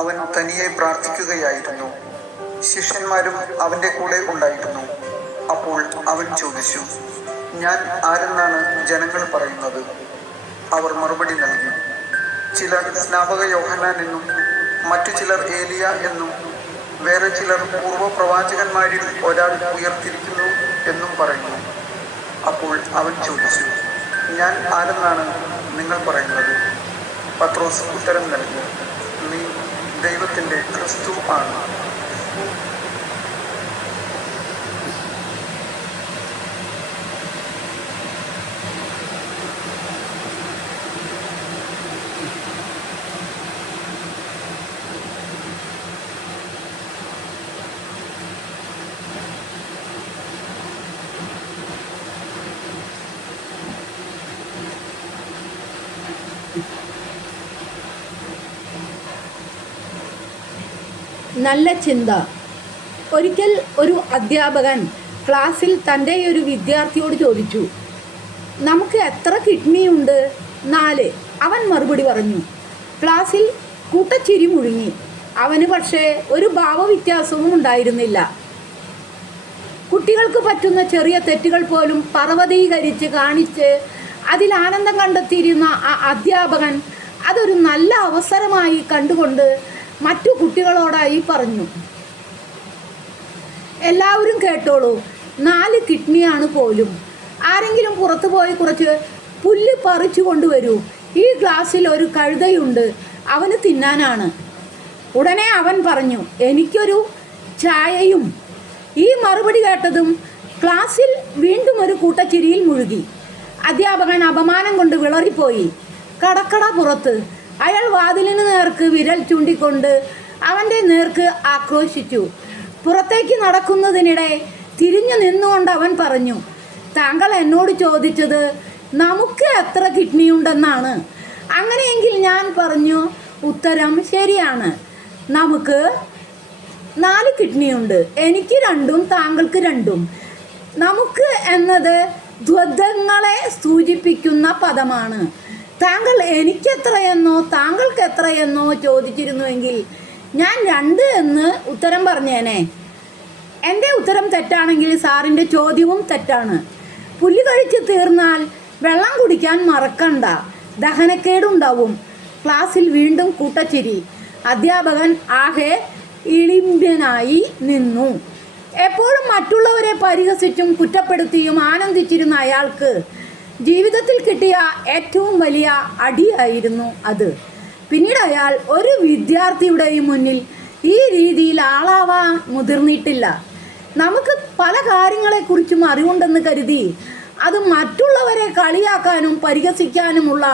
അവൻ തനിയെ പ്രാർത്ഥിക്കുകയായിരുന്നു. ശിഷ്യന്മാരും അവൻ്റെ കൂടെ ഉണ്ടായിരുന്നു. അപ്പോൾ അവൻ ചോദിച്ചു, ഞാൻ ആരെന്നാണ് ജനങ്ങൾ പറയുന്നത്? അവർ മറുപടി നൽകി, ചിലർ സ്നാപക യോഹന്നാൻ എന്നും, മറ്റു ചിലർ ഏലിയ എന്നും, വേറെ ചിലർ പൂർവ്വപ്രവാചകന്മാരിൽ ഒരാൾ ഉയർത്തിരിക്കുന്നു എന്നും പറയുന്നു. അപ്പോൾ അവൻ ചോദിച്ചു, ഞാൻ ആരെന്നാണ് നിങ്ങൾ പറയുന്നത്? പത്രോസ് ഉത്തരം നൽകി, നീ ദൈവത്തിൻ്റെ ക്രിസ്തു ആണ്. നല്ല ചിന്ത. ഒരിക്കൽ ഒരു അധ്യാപകൻ ക്ലാസ്സിൽ തൻ്റെ ഒരു വിദ്യാർത്ഥിയോട് ചോദിച്ചു, നമുക്ക് എത്ര കിഡ്നിയുണ്ട്? 4. അവൻ മറുപടി പറഞ്ഞു. ക്ലാസ്സിൽ കൂട്ടച്ചിരി മുഴുങ്ങി. അവന് പക്ഷേ ഒരു ഭാവവ്യത്യാസവും ഉണ്ടായിരുന്നില്ല. കുട്ടികൾക്ക് പറ്റുന്ന ചെറിയ തെറ്റുകൾ പോലും പർവ്വതീകരിച്ച് കാണിച്ച് അതിൽ ആനന്ദം കണ്ടെത്തിയിരുന്ന ആ അധ്യാപകൻ അതൊരു നല്ല അവസരമായി കണ്ടുകൊണ്ട് മറ്റു കുട്ടികളോടായി പറഞ്ഞു, എല്ലാവരും കേട്ടോളൂ, 4 കിഡ്നിയാണ് പോലും. ആരെങ്കിലും പുറത്തു പോയി കുറച്ച് പുല്ല് പറിച്ചു കൊണ്ടുവരൂ. ഈ ഗ്ലാസ്സിൽ ഒരു കഴുതയുണ്ട്, അവന് തിന്നാനാണ്. ഉടനെ അവൻ പറഞ്ഞു, എനിക്കൊരു ചായയും. ഈ മറുപടി കേട്ടതും ക്ലാസ്സിൽ വീണ്ടും ഒരു കൂട്ടച്ചിരിയിൽ മുഴുകി. അധ്യാപകൻ അപമാനം കൊണ്ട് വിളറിപ്പോയി. കടക്കട പുറത്ത്. അയാൾ വാതിലിന് നേർക്ക് വിരൽ ചൂണ്ടിക്കൊണ്ട് അവൻ്റെ നേർക്ക് ആക്രോശിച്ചു. പുറത്തേക്ക് നടക്കുന്നതിനിടെ തിരിഞ്ഞു നിന്നുകൊണ്ട് അവൻ പറഞ്ഞു, താങ്കൾ എന്നോട് ചോദിച്ചത് നമുക്ക് എത്ര കിഡ്നിയുണ്ടെന്നാണ്. അങ്ങനെയെങ്കിൽ ഞാൻ പറഞ്ഞു, ഉത്തരം ശരിയാണ്. നമുക്ക് 4 കിഡ്നിയുണ്ട്. എനിക്ക് 2ഉം താങ്കൾക്ക് 2ഉം. നമുക്ക് എന്നത് ദ്വന്ദ്ങ്ങളെ സൂചിപ്പിക്കുന്ന പദമാണ്. താങ്കൾ എനിക്കെത്രയെന്നോ താങ്കൾക്ക് എത്രയെന്നോ ചോദിച്ചിരുന്നുവെങ്കിൽ ഞാൻ 2 എന്ന് ഉത്തരം പറഞ്ഞേനെ. എൻ്റെ ഉത്തരം തെറ്റാണെങ്കിൽ സാറിൻ്റെ ചോദ്യവും തെറ്റാണ്. പുല്ല് കഴിച്ച് തീർന്നാൽ വെള്ളം കുടിക്കാൻ മറക്കണ്ട, ദഹനക്കേടുണ്ടാവും. ക്ലാസ്സിൽ വീണ്ടും കൂട്ടച്ചിരി. അധ്യാപകൻ ആകെ ഇളിമ്പ്യനായി നിന്നു. എപ്പോഴും മറ്റുള്ളവരെ പരിഹസിച്ചും കുറ്റപ്പെടുത്തിയും ആനന്ദിച്ചിരുന്ന അയാൾക്ക് ജീവിതത്തിൽ കിട്ടിയ ഏറ്റവും വലിയ അടിയായിരുന്നു അത്. പിന്നീട് അയാൾ ഒരു വിദ്യാർത്ഥിയുടെയും മുന്നിൽ ഈ രീതിയിൽ ആളാവാൻ മുതിർന്നിട്ടില്ല. നമുക്ക് പല കാര്യങ്ങളെക്കുറിച്ചും അറിവുണ്ടെന്ന് കരുതി അത് മറ്റുള്ളവരെ കളിയാക്കാനും പരിഹസിക്കാനുമുള്ള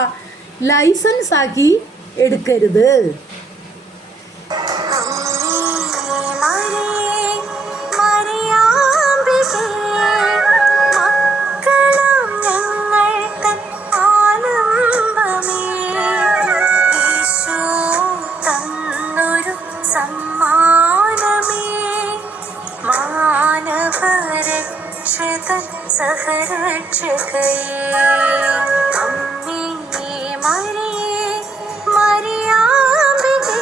ലൈസൻസ് ആക്കി എടുക്കരുത്. സഹരക്ഷകയേ അമ്മേ മരിയേ മരിയാമ്പികേ.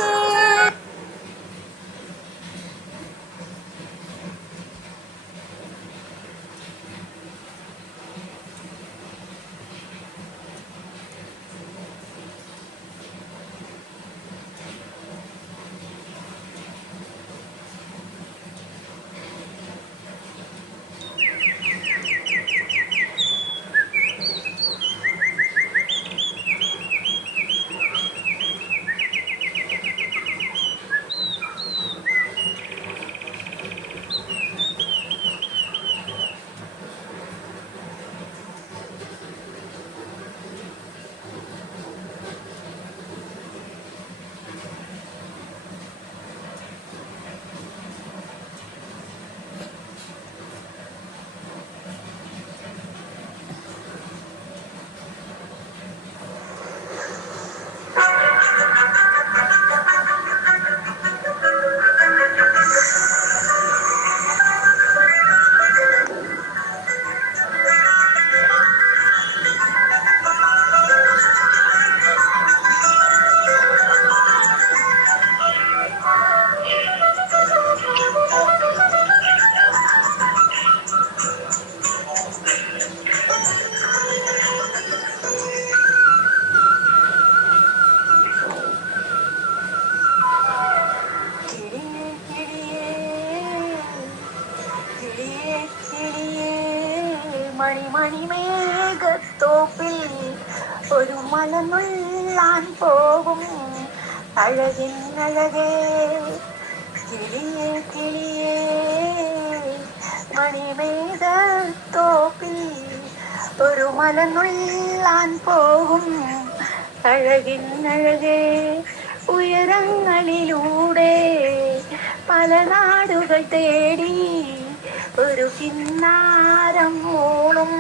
മണിമേഘത്തോപ്പിൽ ഒരു മലനുള്ളാൻ പോകും അഴകിൻ അഴകേ കിളിയേ കിളിയേ മണിമേഘത്തോപ്പിൽ ഒരു മലനുള്ളാൻ പോകും അഴകിൻ അഴകേ ഉയരങ്ങളിലൂടെ പല നാടുകൾ തേടി ഒരു കിന്നാരം മൂളും